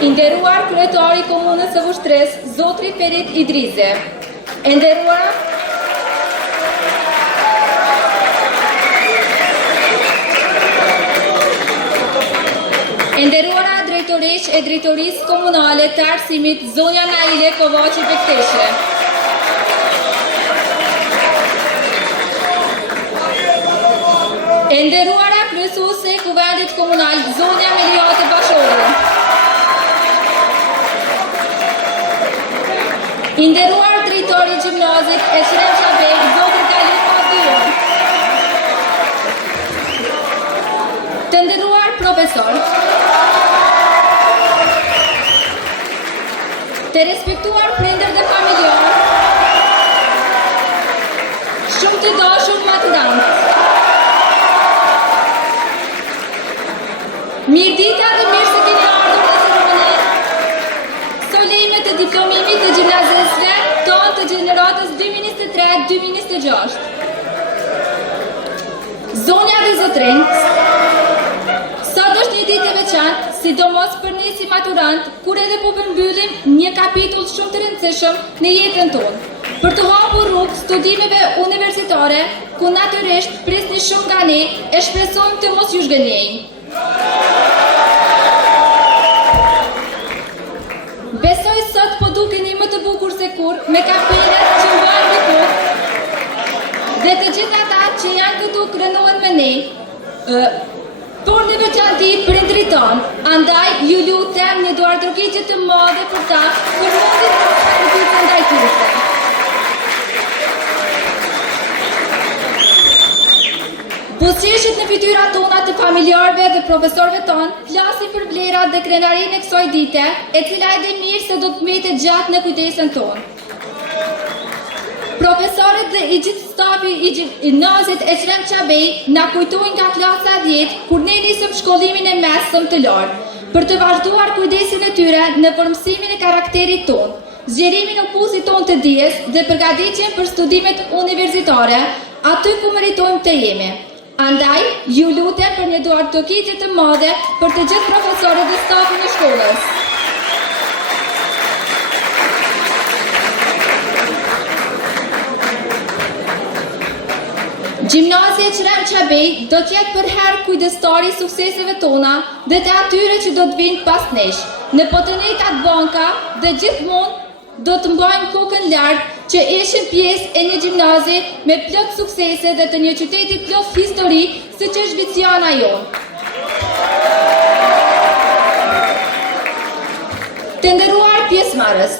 I nderuar kryetari i Komunës së Vushtrës, zotri Ferit Idrizi. E nderuara drejtorish e drejtorisë komunale të arsimit, zonja Naile Kovaçi Bekteshe. E nderuara kryesuese e Kuvendit Komunal, zonja Meliate Bashori. I nderuar drejtori i gjimnazit Ekrem Çabek, zotri Kalim Abdullah. Të nderuar profesor. Të respektuar prindër dhe familjar. Shumë të dashur maturantë. Mirdita dhe mirë se keni ardhur në ceremoni. Solejimet e diplomimit të gjimnazistëve tonë të gjeneratës 2023-2026. Zonja dhe zotrinj, sot është një ditë e veçantë, sidomos për ne si maturant, kur edhe po përmbyllim një kapitull shumë të rëndësishëm në jetën tonë. Për të hapur rrugë studimeve universitare, ku natyrisht prisni shumë nga ne e shpresojmë të mos ju zhgënjejnë. Besoj sot po dukeni më të bukur se kur me kapelet që mbajnë në kokë dhe të gjithë ata që janë këtu krënohen me ne, por në veçanti prindrit tonë, andaj ju lutem një duartërheqje të madhe për ta për mundin të shpërfitën ndaj tyre. Buzëqeshit në fytyrat tona të familjarëve dhe profesorëve tonë flasin për vlerat dhe krenarinë e kësaj dite, e cila e di mirë se do të mbetet gjatë në kujdesën tonë. Profesorët dhe i gjithë stafi i gjimnazit Ekrem Çabej na kujtojnë nga klasa 10 kur ne nisëm shkollimin e mesëm të lartë, për të vazhduar kujdesin e tyre në formësimin e karakterit tonë, zgjerimin e opuzit tonë të dijes dhe përgatitjen për studimet universitare, aty ku meritojmë të jemi. Andaj, ju lutem për një duartërheqje të madhe për të gjithë profesorët dhe stafin e shkollës. Gjimnazi Ekrem Çabej do t'jetë për herë kujdestari i sukseseve tona dhe të atyre që do të vinë pas nesh. Në potenetat banka dhe gjithmonë do të mbajmë kokën lartë që ishim pjesë e një gjimnazi me plot suksese dhe të një qyteti plot histori, siç është Viciana jonë. Të nderuar pjesëmarrës,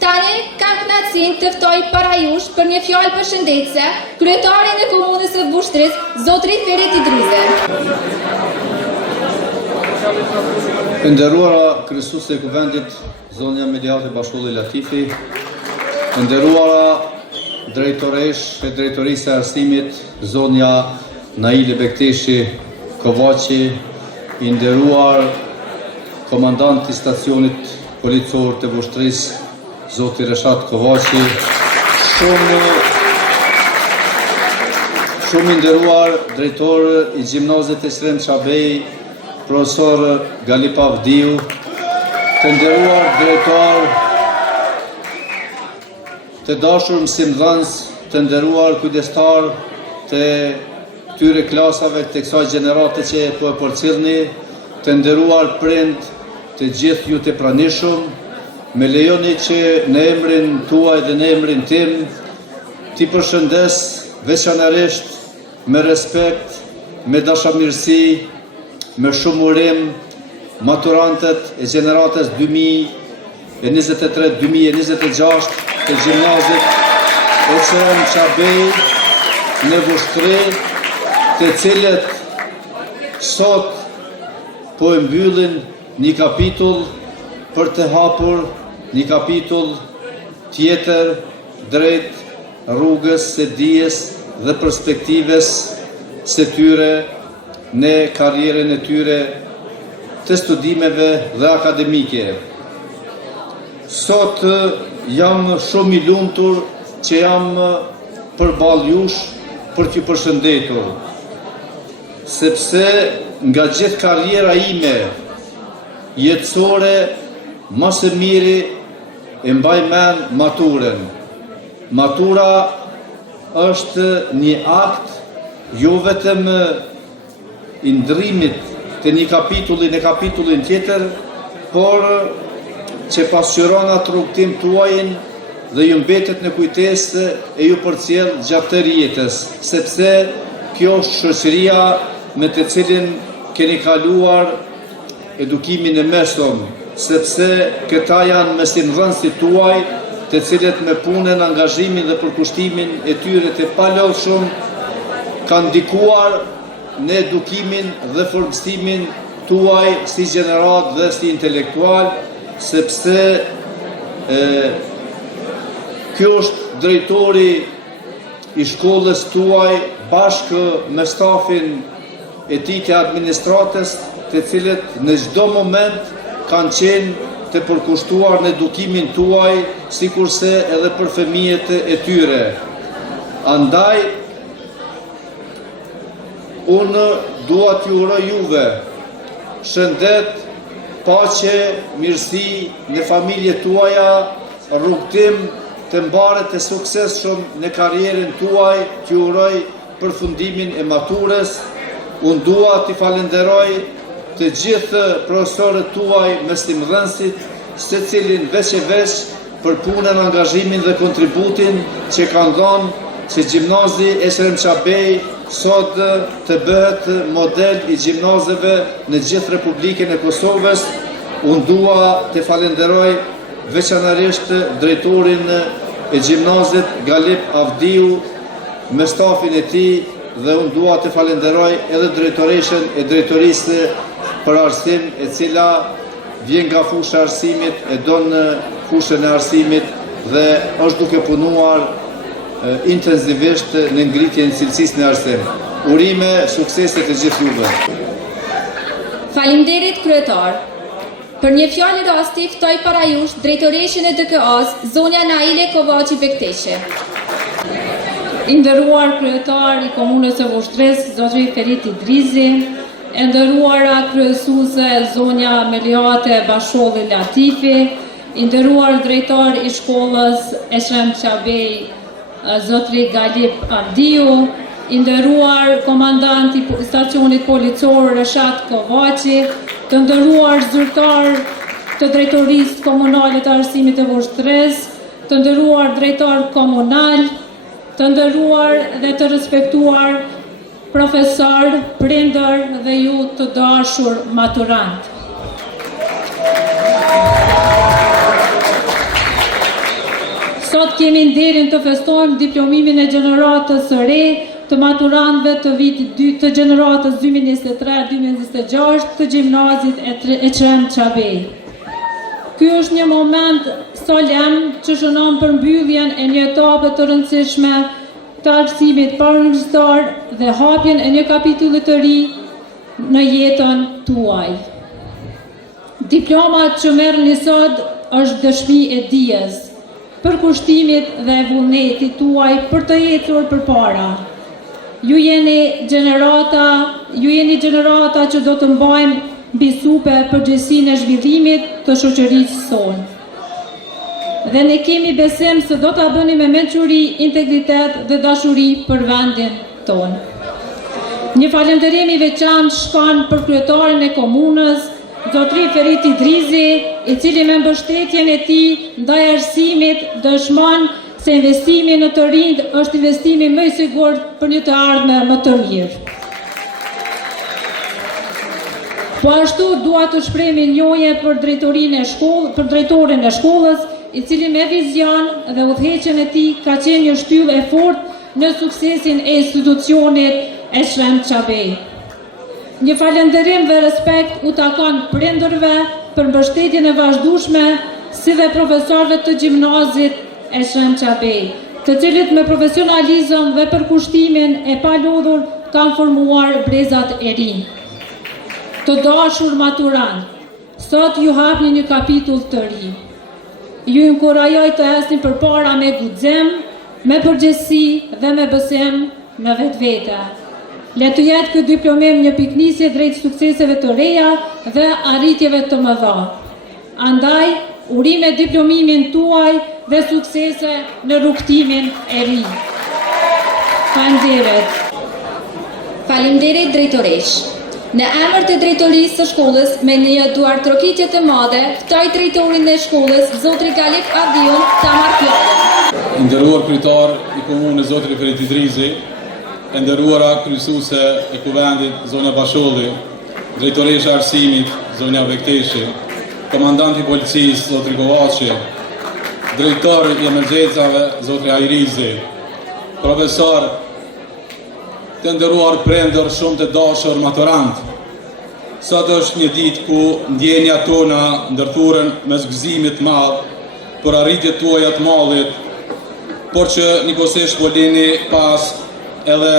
tani kam kënaqësinë të ftoj para jush për një fjalë përshëndetëse kryetarin e Komunës së Vushtrës, zotri Ferit Idrizi. Të nderuara kryesuese e Kuvendit, zonja Meliate Bashori Latifi, të nderuara drejtoresh e drejtorisë e arsimit, zonja Naile Bekteshi Kovaçi, i nderuar komandant i stacionit policor të Vushtrisë, zoti Reshat Kovaçi, shumë i nderuar drejtor i gjimnazit Ekrem Çabej, profesor Galip Avdiu, të nderuar drejtor, të dashur mësimdhënës, të nderuar kujdestar të këtyre klasave të kësaj gjenerate që po e përcjellni, të nderuar prind të gjithë ju të pranishëm, me lejoni që në emrin tuaj dhe në emrin tim, ti përshëndes veçanërisht me respekt, me dashamirësi, me shumë urim, maturantet e gjeneratës 2023-2026 të gjimnazit Ekrem Çabej në Vushtrë, të cilët sot po e mbyllin një kapitull për të hapur një kapitull tjetër drejt rrugës së dijes dhe perspektives së tyre në karrierën e tyre të studimeve dhe akademike. Sot jam shumë i lumtur që jam përballë jush për t'ju përshëndetur, sepse nga gjithë karriera ime jetësore më së miri e mbaj mend maturën. Matura është një akt jo vetëm i ndrimit të një kapitulli në kapitullin tjetër, por që pasqyron atë rrugtim tuajin dhe ju mbetet në kujtesë e ju përcjell gjatë tërë jetës, sepse kjo është shoqëria me të cilin keni kaluar edukimin e mesëm, sepse këta janë mesimdhënësit tuaj, të cilët me punën, angazhimin dhe përkushtimin e tyre të palodhshëm kanë ndikuar në edukimin dhe formstimin tuaj si gjenerat dhe si intelektual, sepse kjo është drejtori i shkollës tuaj bashkë me stafin e tij të administratës, të cilët në çdo moment kanë qenë të përkushtuar në edukimin tuaj, sikurse edhe për fëmijët e tyre. Andaj, unë dua t'ju uroj juve shëndet, paqe, mirësi në familjet tuaja, rrugtim të mbaret e suksesshëm në karrierën tuaj, t'ju uroj përfundimin e maturës. Unë dua t'i falenderoj të gjithë profesorët tuaj mesimdhënësit, secilin veç e veç për punën, angazhimin dhe kontributin që kanë dhënë që gjimnazi Eshrem Çabej sot të bëhet model i gjimnazeve në gjithë Republikën e Kosovës. Unë dua të falenderoj veçanërisht drejtorin e gjimnazit Galip Avdiu me stafin e tij, dhe unë dua të falenderoj edhe drejtoreshën e drejtorisë për arsim, e cila vjen nga fusha arsimit, e donë fushën e arsimit dhe është duke punuar intensivisht në ngritjen e cilësisë në arsim. Urime, suksese të gjithë juve. Faleminderit kryetar. Për një fjalë rasti ftoj para jush drejtoreshën e DKA-s, zonja Naile Kovaçi Bekteshi. I nderuar kryetar i komunës së Vushtres, zotri Ferit Idrizi, e nderuara kryesuese zonja Meliate Basholli Latifi, i nderuar drejtor i shkollës Eshrem Çabej, zotri Galip Avdiu, i nderuar komandant i stacionit policor Reshat Kovaçi, të nderuar zyrtar të drejtorisë komunale të arsimit të Vushtres, të nderuar drejtor komunal, të nderuar dhe të respektuar profesor, prindër dhe ju të dashur maturant. Sot kemi nderin të festojmë diplomimin e gjeneratës së re të maturantëve të vitit 2 të gjeneratës 2023-2026 të gjimnazit Eshrem Çabej. Ky është një moment solemn që shënon përmbylljen e një etape të rëndësishme të arsimit parauniversitar dhe hapjen e një kapitulli të ri në jetën tuaj. Diploma që merrni sot është dëshmi e dijes, përkushtimit dhe vullnetit tuaj për të ecur përpara. Ju jeni gjenerata që do të mbajmë mbi supe përgjegjësinë e zhvillimit të shoqërisë sonë. Dhe ne kemi besim se do ta bëni me mençuri, integritet dhe dashuri për vendin tonë. Një falënderim i veçantë shkon për kryetarin e komunës, zotri Ferit Idrizi, i cili me mbështetjen e tij ndaj arsimit dëshmon se investimi në të rinj është investimi më i sigurt për një të ardhme më të mirë. Po ashtu dua të shpreh mirënjohje për drejtorin e shkollës, i cili me vizion dhe udhëheqjen e tij ka qenë një shtyllë e fortë në suksesin e institucionit Eshrem Çabej. Një falënderim dhe respekt u takon prindërve për mbështetjen e vazhdueshme, si dhe profesorëve të gjimnazit Eshrem Çabej, të cilët me profesionalizëm dhe përkushtimin e palodhur kanë formuar brezat e rinj. Të dashur maturant, sot ju hapni një kapitull të ri. Ju inkurajoj të ecni përpara me guxim, me përgjegjësi dhe me besim në vetvete. Le të jetë ky diplomim një piknisje drejt sukseseve të reja dhe arritjeve të mëdha. Andaj, urime diplomimin tuaj dhe suksese në rrugtimin e ri. Faleminderit. Faleminderit drejtoresh. Në emër të drejtorisë së shkollës, me një duartrokitje të madhe, ftoj drejtorin e shkollës, zotri Galip Avdiun, ta marrë fjalën. Nderuar kryetar i komunës zotri Ferit Idrizi, e nderuara kryesuse e kuvendit zonja Basholli, drejtoresha e arsimit zonja Bekteshi, komandanti i policisë zotri Kovaçi, drejtori i emergjencave zotri Ajrizi, profesor, të nderuar prindër shumë të dashur maturant. Sot është një ditë ku ndjenja tona ndërthuren mes gëzimit të madh për arritjet tuaja të mallit, por që njëkohësisht po lini pas edhe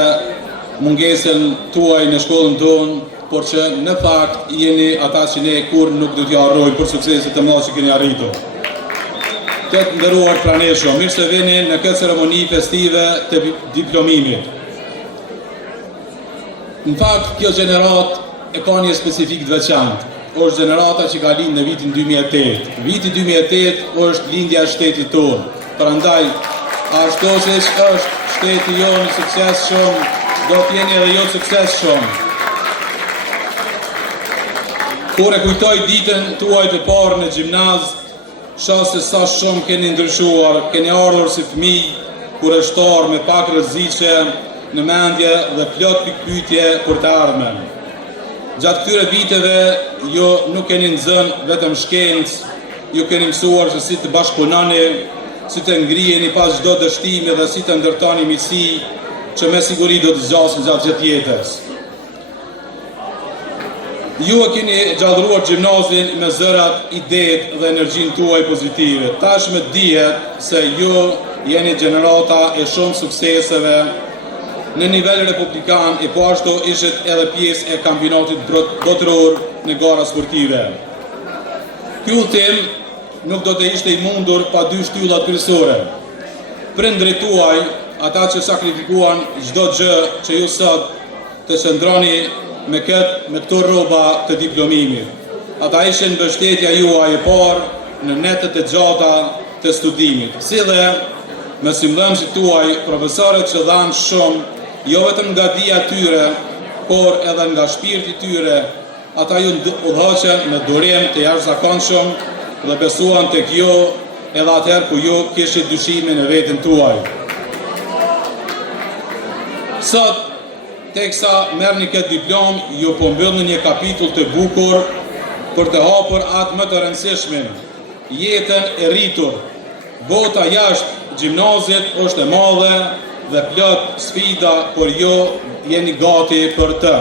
mungesën tuaj në shkollën tonë, por që në fakt jeni ata që ne kur nuk do t'ja harrojmë për sukseset të mëdha që keni arritur. Të nderuar praneshëm, mirë se vini në këtë ceremoni festive të diplomimit. Në fakt, kjo gjenerat e ka një specifik të veçantë. Është gjenerata që ka lindë në vitin 2008. Viti 2008 është lindja e shtetit tonë. Prandaj, ashtu siç është shteti jonë i suksesshëm, do t'jeni edhe jo suksesshëm. Kur e kujtoj ditën tuaj të parë në gjimnaz, shoh se sa shumë keni ndryshuar, keni ardhur si fëmijë, kureshtar me pak rreziqe në mendje dhe plot pikpyetje për të ardhmen. Gjatë këtyre viteve, ju nuk keni nxënë vetëm shkencë, ju keni mësuar se si të bashkëpunoni, si të ngriheni pas çdo dështimi dhe si të ndërtoni miqësi që me siguri do të zgjasin gjatë gjithë jetës. Ju e keni gjallëruar gjimnazin me zërat, idetë dhe energjinë tuaj pozitive. Tashmë dihet se ju jeni gjenerata e shumë sukseseve në nivel republikan e po ashtu ishit edhe pjesë e kampionatit botëror në gara sportive. Ky udhtim nuk do të ishte i mundur pa dy shtyllat kryesore. Prindrit tuaj, ata që sakrifikuan çdo gjë që ju sot të qëndroni me këto rroba të diplomimit. Ata ishin mbështetja juaj e parë në netët e gjata të studimit. Si dhe me mësimdhënësit tuaj, profesorët që dhanë shumë, jo vetëm nga dija tyre, por edhe nga shpirti tyre, ata ju udhëheqën në durim të jashtëzakonshëm dhe besuan tek ju edhe atëherë ku ju kishit dyshimin e veten tuaj. Sot, teksa merrni këtë diplom, ju po mbyllni një kapitull të bukur për të hapur atë më të rëndësishmin, jetën e rritur. Bota jashtë gjimnazit është e madhe dhe plot sfida, por ju jeni gati për të.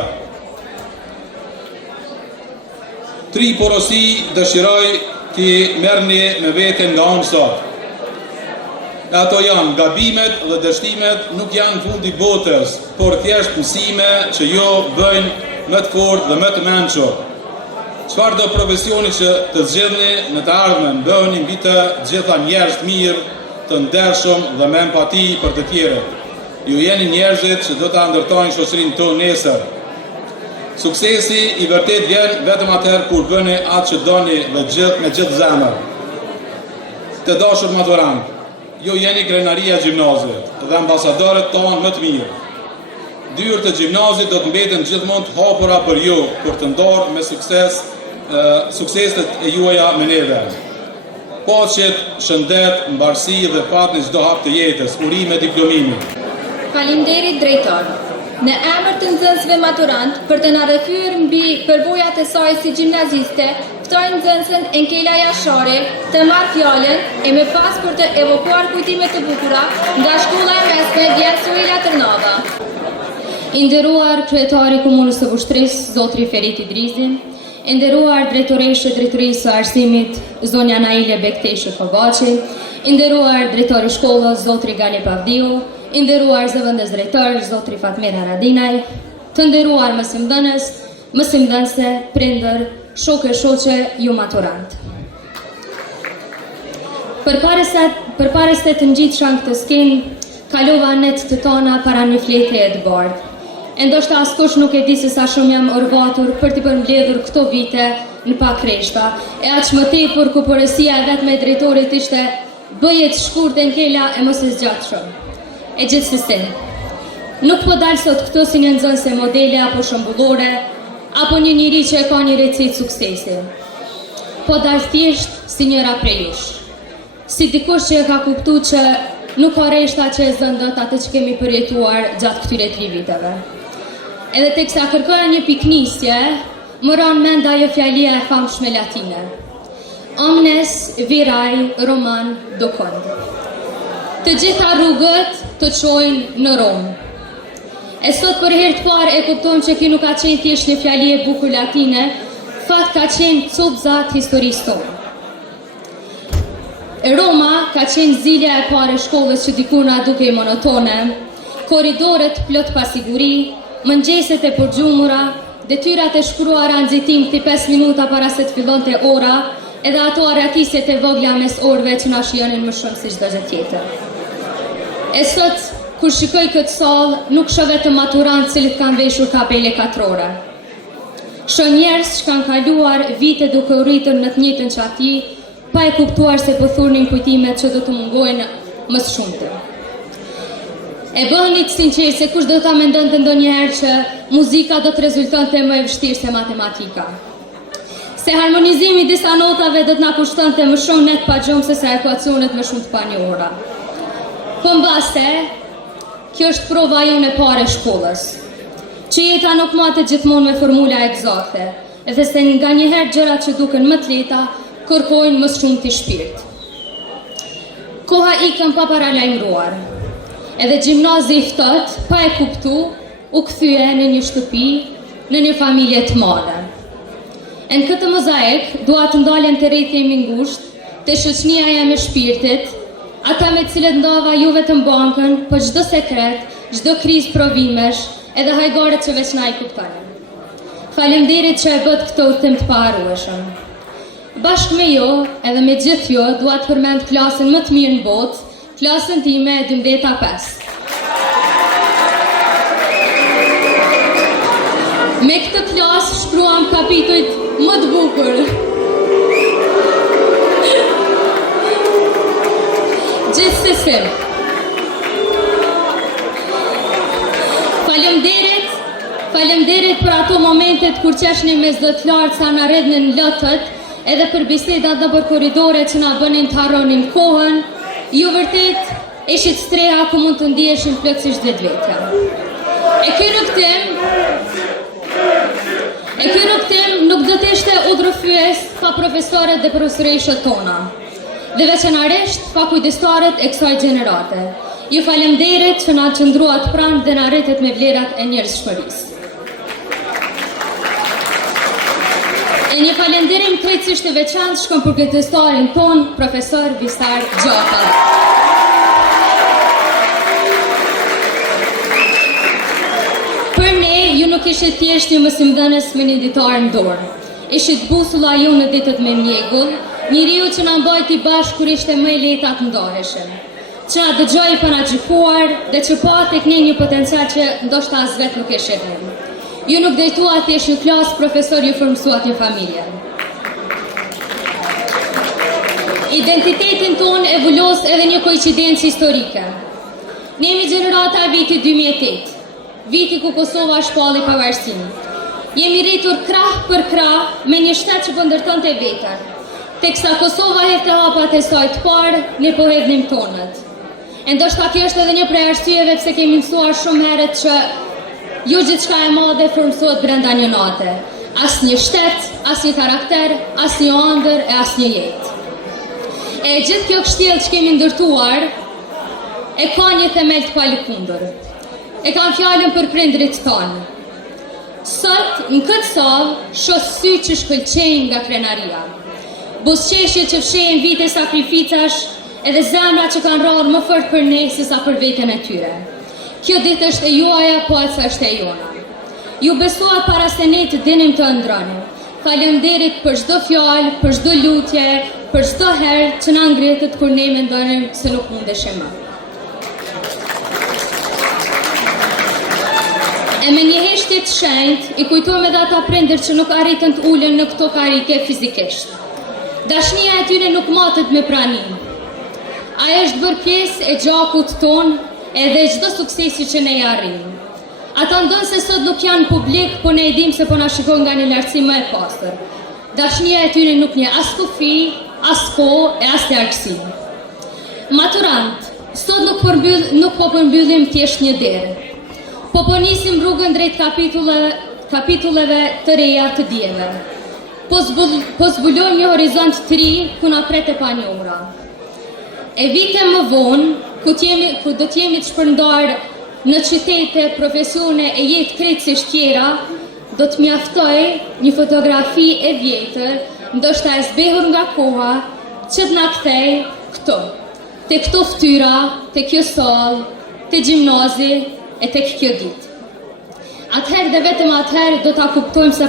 3 porosi dëshiroj t'i merrni me veten nga unë sot. Ato janë: gabimet dhe dështimet nuk janë fundi botës, por thjesht mësime që ju bëjnë më të fortë dhe më të mençur. Çfarë do profesioni që të zgjedhni në të ardhmen, bëheni mbi të gjitha njerëz të mirë, të ndershëm dhe me empati për të tjerët. Ju jeni njerëzit që do ta ndërtojnë shoqërinë tonë nesër. Suksesi i vërtet vjen vetëm atëherë kur bëni atë që doni me gjithë zemër. Të dashur maturant, ju jeni krenaria e gjimnazit dhe ambasadorët tonë më të mirë. Dyert e gjimnazit do të mbeten gjithmonë të hapura për ju, për të ndarë me sukseset e juaja me neve. Paqet, shëndet, mbarësi dhe fat në çdo hap të jetës. Urime diplomimi. Faleminderit drejtor. Në emër të nxënësve maturant, për të na rrëfyer mbi përvojat e saj si gjimnaziste, ftoj nxënësen Enkela Jashari të marrë fjalën e me pas për të evokuar kujtime të bukura nga shkolla e mesme Vjen Suela Tërnava. I nderuar kryetari i Komunës së Vushtrisë, zotri Ferit Idrizi, i nderuar drejtoreshë drejtorisë së arsimit, zonja Naile Bekteshi Kovaçi, i nderuar drejtori i shkollës, zotri Galip Avdiu, i nderuar zëvendës drejtor, zotri Fatmira Radinaj, të nderuar mësimdhënës, mësimdhënëse, prindër, shokë e shoqe, ju maturant. Përpara se të ngjitsha këtë skenë, kalova net të tona para një flete e të bardhë. E ndoshta askush nuk e di se sa shumë jam orvatur për t'i përmbledhur këto vite në pak kreshta, e aq më tepër ku porosia e vetme e drejtorit ishte bëje të shkurtë e nkela e mos e zgjat shumë. E gjithsesi, nuk po dalë sot këtu si një nxënëse modele apo shëmbullore, apo një njeri që e ka një recetë suksesi. Po dalë thjesht si njëra prej jush. Si dikush që e ka kuptu që nuk ka reshta që e zëndët atë që kemi përjetuar gjatë këtyre 3 viteve. Edhe teksa kërkoja një piknisje, më ranë mend ajo fjalia e famshme latine. Omnes viraj Roman docond. Të gjitha rrugët të çojnë në Romë. E sot për herë të parë e kuptojmë që kjo nuk ka qenë thjesht një fjali e bukur latine, fakt ka qenë copëzat historisë tonë. Roma ka qenë zilja e parë e shkollës që dikur na dukej monotone, korridoret plot pasiguri, mëngjeset e përgjumura, detyrat e shkruara nxitim këti 5 minuta para se të fillonte ora, edhe ato arratisjet e vogla mes orëve që na shijonin më shumë se çdo gjë tjetër. E sot, kur shikoj këtë sallë, nuk shoh vetëm maturantë cilët kanë veshur kapele katrore. Shoh njerëz që kanë kaluar vite duke u rritur në të njëjtën qati, pa e kuptuar se po thurnin kujtimet që do të mungojnë më së shumti. E bëheni të sinqertë se kush do ta mendonte ndonjëherë që muzika do të rezultonte më e vështirë se matematika. Se harmonizimi i disa notave do të na kushtonte më shumë net pa gjumë se sa ekuacionet më shumë të panjohura. Po mbase, kjo është prova jonë e parë e shkollës, që jeta nuk matet gjithmonë me formula eksakte, edhe se nga njëherë gjërat që duken më të lehta kërkojnë më shumë të shpirt. Koha ikën pa paralajmëruar, edhe gjimnazi i ftohtë, pa e kuptu, u kthye në një shtëpi, në një familje të madhe. E në këtë mozaik, dua të ndalem të rrethje i ngushtë, të shoqënia jam e shpirtit, ata me cilët ndava ju vetëm bankën, po çdo sekret, çdo krizë provimesh, edhe hajgaret që veç na i kuptojnë. Faleminderit që e bët këtë udhtim të paharrueshëm. Bashkë me jo, edhe me gjithë jo, dua të përmend klasën më të mirë në botë, klasën time e 12-5. Me këtë klasë shkruam kapitujt më të bukur. Gjithsesi. Faleminderit për ato momentet kur qeshni me zë të lartë sa na rridhnin lotët, edhe për bisedat dhe për korridore që na bënin të harronim kohën, ju vërtet ishit streha ku mund të ndiheshin plotësisht vetvetja. E ky rukëtim nuk do të ishte udhërfyes pa profesorët dhe profesoreshët tona, dhe veçanërisht pa kujdestarët e kësaj gjenerate. Ju faleminderit që na qëndruat pranë dhe na rritet me vlerat e njerëzshmërisë. E një falenderim krejtësisht të veçantë shkon për kujdestarin ton, profesor Visar Gjapa. Për ne, ju nuk ishit thjesht një mësimdhënës me një ditar në dorë. Ishit busulla ju në ditët me mjegull, njeriu që na mbajti bashkë kur ishte më i lehta të ndaheshim, që na dëgjoi pa na gjykuar dhe që pa tek ne një potencial që ndoshta as vetë nuk e shihnim. Ju nuk drejtuat thjesht në klasë, profesor, ju formsuat një familje. Identitetin ton e vullos edhe një koincidencë historike. Ne jemi gjenerata e vitit 2008, viti ku Kosova shpalli pavarësinë. Jemi rritur krah për krah me një shtet që po ndërtonte vetën. Teksa Kosova hefte hapat e saj të parë, ne po hedhnim tonët. E ndoshta kjo është edhe një prej arsyeve pse kemi mësuar shumë herët që jo gjithçka e madhe formsohet brenda një nate. As një shtet, as një karakter, as një ëndër e as një jetë. E gjithë kjo kështjellë që kemi ndërtuar e ka një themel të palëkundur. E kam fjalën për prindrit tonë. Sot, në këtë sallë, shoh sy që shkëlqejnë nga krenaria. Buzëqeshje që fshehin vite sakrificash, edhe zemra që kanë rarë më fort për ne se sa për veten e tyre. Kjo ditë është e juaja, po atë është e jona. Ju besuat para se ne të dinim të ëndronim. Faleminderit për çdo fjalë, për çdo lutje, për çdo herë që na ngritet kur ne mendonim se nuk mundeshim më. E me një heshtje të shenjtë, i kujtojmë edhe ata prindër që nuk arritën të ulen në këto karike fizikisht. Dashnia e tyre nuk matet me pranim. Ajo është bërë pjesë e gjakut ton edhe çdo suksesi që ne arrijmë. Ata ndonë se sot nuk janë publik, po ne e dim se po na shikojnë nga një lartësi më e pastër. Dashnia e tyre nuk njeh as kufi, as kohë e as lartësi. Maturant, sot nuk po përmbyllim thjesht një derë. Po nisim rrugën drejt kapitulleve të reja të diellave. Po zbulojmë një horizont të ri ku na pret e panjohura. E vite më vonë, ku do të jemi të shpërndar në qytete, profesione e jetë krejtësisht tjera, do të mjaftoj një fotografi e vjetër, ndoshta e zbehur nga koha, që të na kthej këto. Te këto ftyra, te kjo sallë, te gjimnazi e tek kjo ditë. Atëherë dhe vetëm atëherë do ta kuptojmë se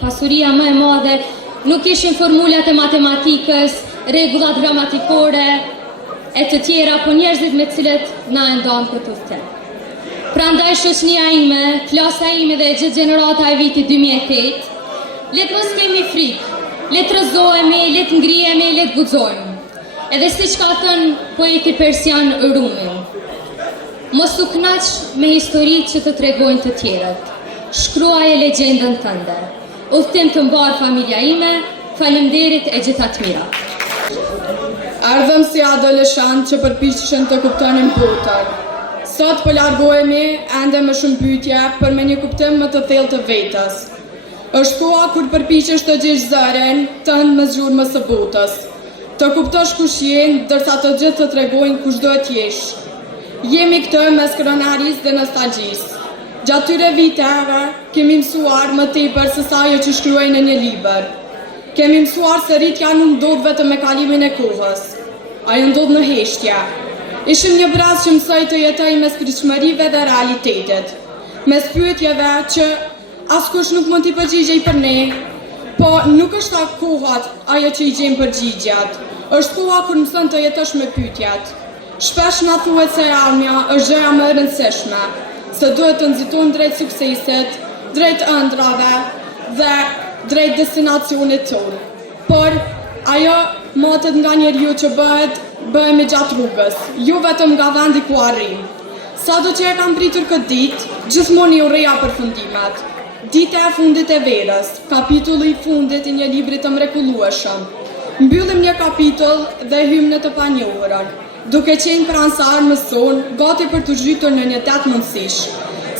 pasuria më e madhe nuk ishin formulat e matematikës, rregullat gramatikore e të tjera, po njerëzit me të cilët na e ndan këtë udhëtim. Prandaj shoqënia ime, klasa ime dhe gjithë gjenerata e vitit 2008, le të mos kemi frikë, le të rrëzohemi, le të ngrihemi, le të guxojmë. Edhe siç ka thënë poeti persian Rumi, mos u knaq me historitë që të tregojnë të tjerët. Shkruaje legjendën tënde. Udhtim të mbar familja ime, faleminderit e gjitha të mira. Ardhëm si adoleshant që përpiqeshin të kuptonin botën. Sot po largohemi ende më shumë pyetje për me një kuptim më të thellë të vetës. Është koha kur përpiqesh të gjesh zërin tënd mes zhurmës së botës. Të kuptosh kush je, ndërsa të gjithë të tregojnë kush duhet jesh. Jemi këtë mes kronarisë dhe nostalgjisë. Gjatë tyre viteve kemi mësuar më tepër se sa ajo që shkruaj në një libër. Kemi mësuar se rritja nuk ndodh vetëm me kalimin e kohës. Ajo ndodh në heshtje. Ishim një braz që mësoj të jetoj mes pritshmërive dhe realitetit. Mes pyetjeve që askush nuk mund t'i përgjigjej për ne, po nuk është kohat ajo që i gjejmë përgjigjet. Është koha kur mëson të jetosh me pyetjet. Shpesh na thuhet se armja është gjëja më e rëndësishme, se duhet të nxitojmë drejt suksesit, drejt ëndrave dhe drejt destinacionit tonë. Por ajo matet nga njeriu që bëhemi gjatë rrugës, jo vetëm nga vendi ku arrim. Sado që e kam pritur këtë ditë, gjithmonë i urreja përfundimet. Dita e fundit e verës, kapitulli i fundit i një libri të mrekullueshëm. Mbyllim një kapitull dhe hym në të panjohurën. Duke qenë pranësar mëson, gati për të zhytur në një det mundësish.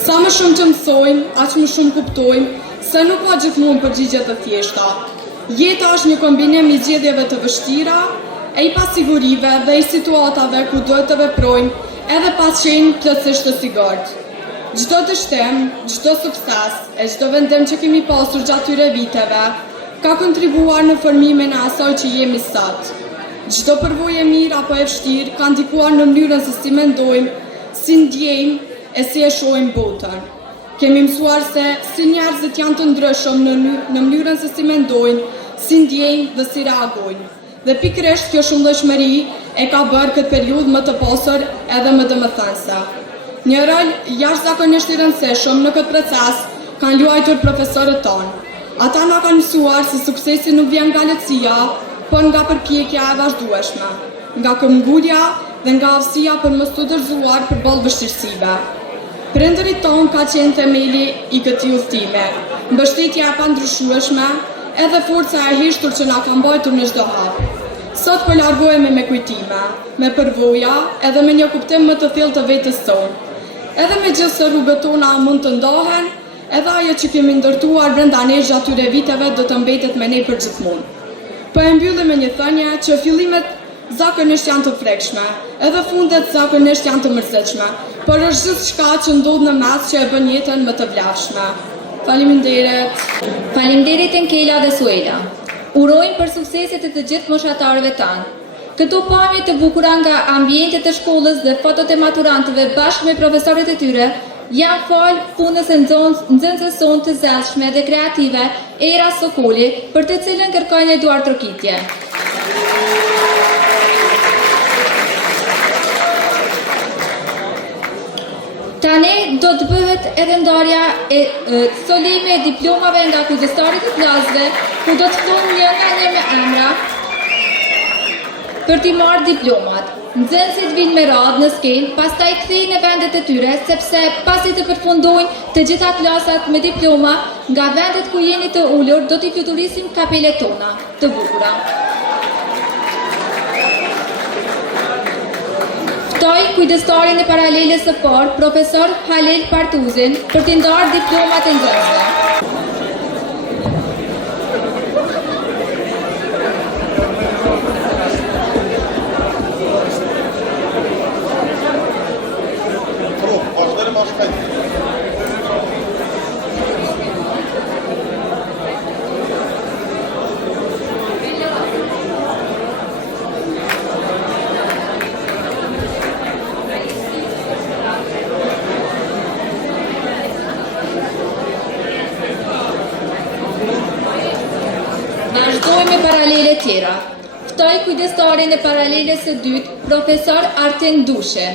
Sa më shumë që mësojmë, aq më shumë kuptojmë se nuk ka gjithmonë përgjigje të thjeshta. Jeta është një kombinim i zgjedhjeve të vështira, e i pasigurive dhe i situatave ku duhet të veprojmë, edhe pas qenë plotësisht të sigurt. Çdo dështim, çdo sukses e çdo vendim që kemi pasur gjatë këtyre viteve ka kontribuar në formimin e asaj që jemi sot. Çdo përvojë e mirë apo e vështirë ka ndikuar në mënyrën se si mendojmë, si ndjejmë e si e shohim botën. Kemi mësuar se si njerëzit janë të ndryshëm në mënyrën se si mendojnë, si ndjejnë dhe si reagojnë. Dhe pikërisht kjo shumëllojshmëri e ka bërë këtë periudhë më të pasur edhe më domethënëse. Një rol jashtëzakonisht i rëndësishëm në këtë proces kanë luajtur profesorët tonë. Ata na kanë mësuar se suksesi nuk vjen nga lehtësia, por nga përpjekja e vazhdueshme, nga këmbgulja dhe nga aftësia për mos të dorëzuar përballë vështirësive. Prindërit tonë ka qenë themeli i këtij udhëtimi, mbështetja e pandryshueshme, edhe forca e heshtur që na ka mbajtur në çdo hap. Sot po largohemi me kujtime, me përvoja, edhe me një kuptim më të thellë të vetes tonë. Edhe me gjithë se rrugët tona mund të ndahen, edhe ajo që kemi ndërtuar brenda nesh gjatë këtyre viteve do të mbetet me ne përgjithmonë. Po e mbyllim me një thënie që fillimet zakonisht janë të frekshme, edhe fundet zakonisht janë të mërzitshme, por është gjithçka që ndodh në mes që e bën jetën më të vlefshme. Faleminderit. Faleminderit Enkela dhe Suela. Urojmë për sukseset e të gjithë moshatarëve tanë. Këto pamje të bukura nga ambientet e shkollës dhe fotot e maturantëve bashkë me profesorët e tyre janë falë punës e nxënësës sonë të zgjashme dhe kreative Era Sokoli, për të cilën kërkojnë Eduard trokitje. Tani do të bëhet edhe ndarja e solimi e diplomave nga kujdestarit të klasëve, ku do të ftohen një nga një me emra për t'i marrë diplomat. Nxënësit vinë me radhë në skenë, pastaj kthehen në vendet e tyre, sepse pasi të përfundojnë të gjitha klasat me diploma, nga vendet ku jeni të ulur, do t'i fluturisim kapelet tona të bukura. Ftoj kujdestarin e paralelës së parë, profesor Halil Partuzin, për t'i ndarë diplomat e nxënësve. Vazhdojmë me paralele tjera. Ftoj kujdestarin e paralelës së dytë, profesor Arten Dushe.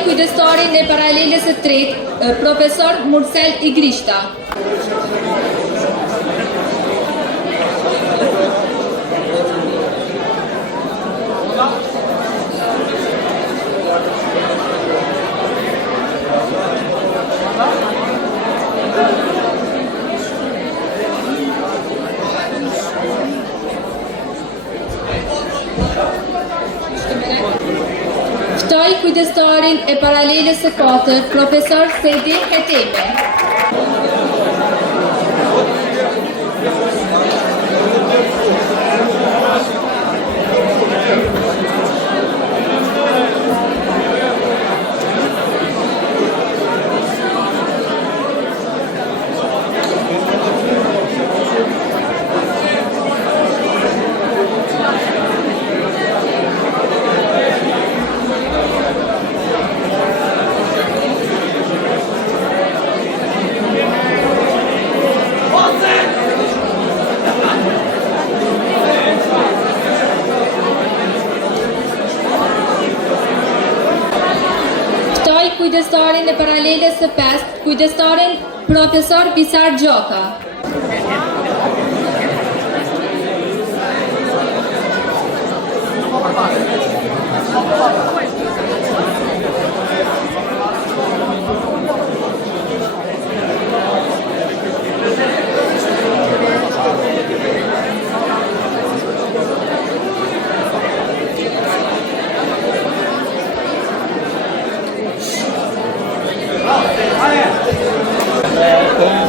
Kujdestarin e paralelës së tretë, profesor Mursel Igrishta. Ftoj kujdestarin e paralelës së katërt, profesor Sedi Heteme. Kujdestarin e paralelës së pestë, kujdestarin profesor Bisar Gjoka.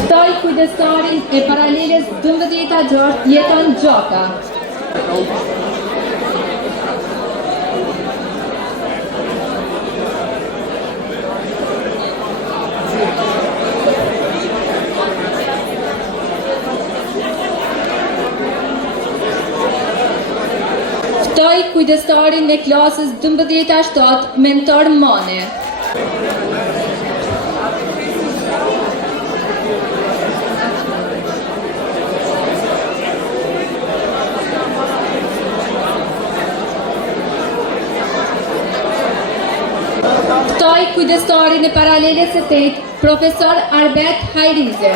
Ftoj kujdestarin e paralelës 12 Jeton Gjoka. Ftoj kujdestarin e klasës 12 Mentor Mane. Ftoj kujdestarin e paralelës së tetë, profesor Arbet Hajrize.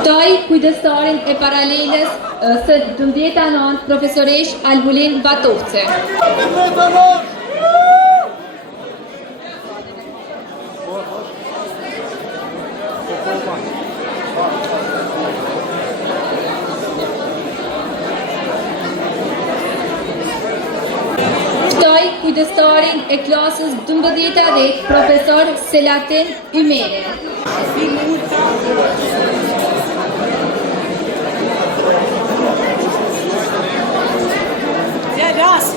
Ftoj kujdestarin e paralelës së 12 profesoresh Albulin Batovce. Ftoj kujdestarin e klasës 12 profesor Selatin Ymere. Flas.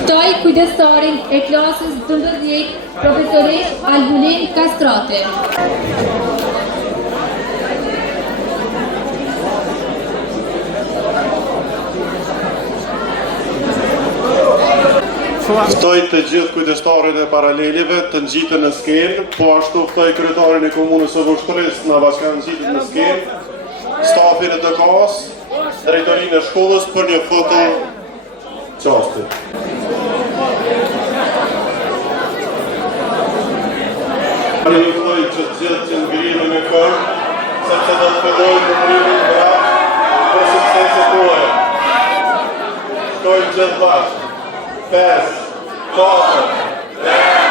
Ftoj kujdestarin e klasës 12, profesoresh Albulin Kastrate. Ftoj të gjithë kujdestarin e paralelive të ngjiten në skenë, po ashtu ftoj kryetarin e komunës së Vushtrisë në bashkan ngjitet në skenë, stafin e TK-s, drejtorinë e shkollës për një foto qasti. Një ftoj që të gjithë që ngrihen me këmbë, sepse do të fillojnë të ngrihen brapë për sukseset tuaja. Shkojmë gjithë bashkë. 5, 4, 3